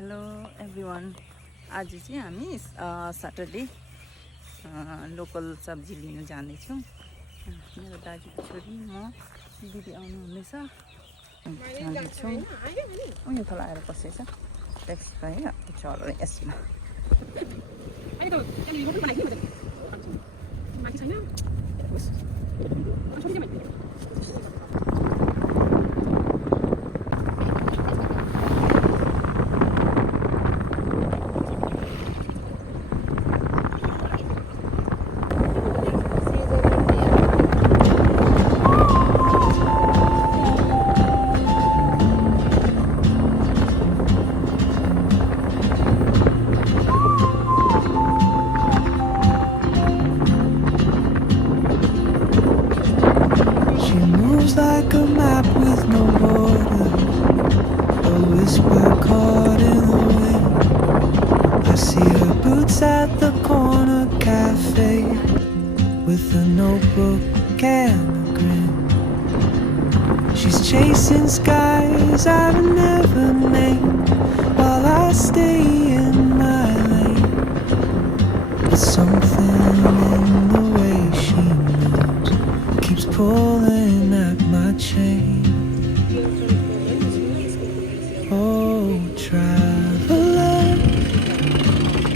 Hello everyone. आज चाहिँ हामी सटरडे लोकल सब्जी लिन जाँदैछौँ। मेरो दाजुको छोरी म दिदी आउनुहुँदैछ। जाँदैछौँ। उयो तल आएर बसेछ ट्याक्सी पायो चढ यसमा। Like a map with no border, a whisper caught in the wind. I see her boots at the corner cafe with a notebook and a grin. She's chasing skies I've never named while I stay in my lane. But something in the way she moves keeps pulling at my chain. Oh, traveler,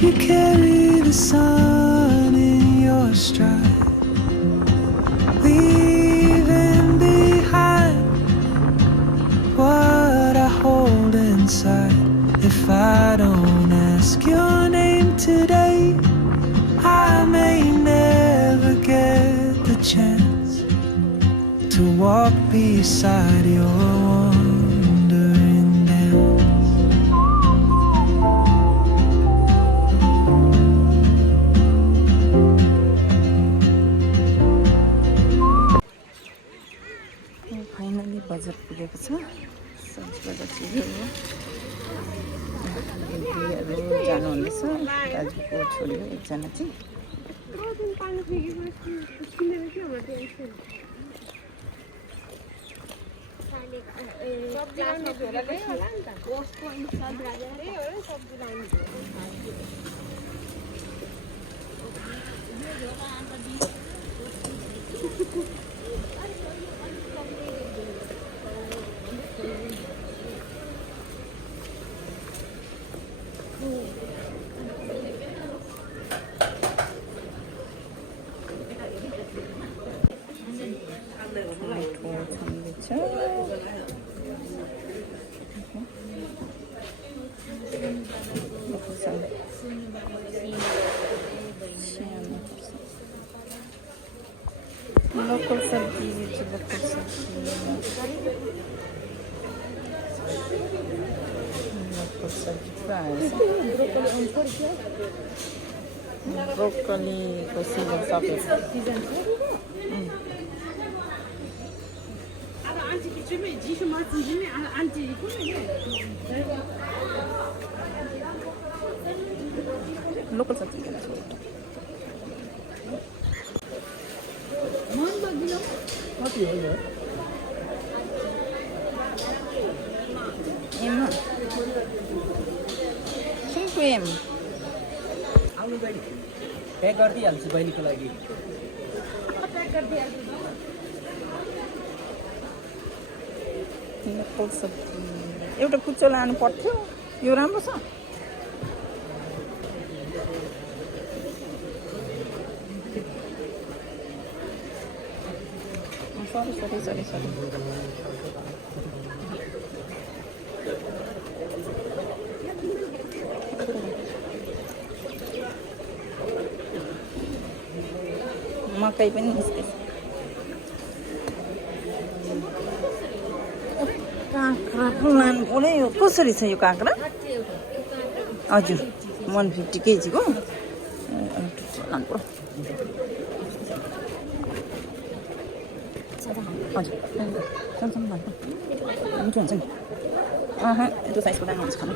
you carry the sun in your stride, leaving behind what I hold inside. If I don't ask your name today, I may never get the chance to walk beside your wandering dance. Finally बजार पुगेको छ। सब्जी बजार छिर्यो। दिदीहरू जानुहुँदैछ। दाजुको छोरी हो एकजना चाहिँ। लोकल सब्जी लोकल सब्जी पुरा आएछ। ब्रोकलीको सिजन सकेछ। लोकल सब्जी सुनक्रिम आउनु बहिनी प्याक गरिदिइहाल्छु बहिनीको लागि। लोकल सब्जी एउटा कुचो लानु पर्थ्यो। यो राम्रो छ। सरी मकै पनि निस्केछ। काँक्रा पो लानु पर्यो। यो कसरी छ यो काँक्रा? हजुर 150 केजीको लानु पर्यो। हजुर सानसानो लानु मिठो हुन्छ नि। त्यो साइजको लानु हुन्छ खानु।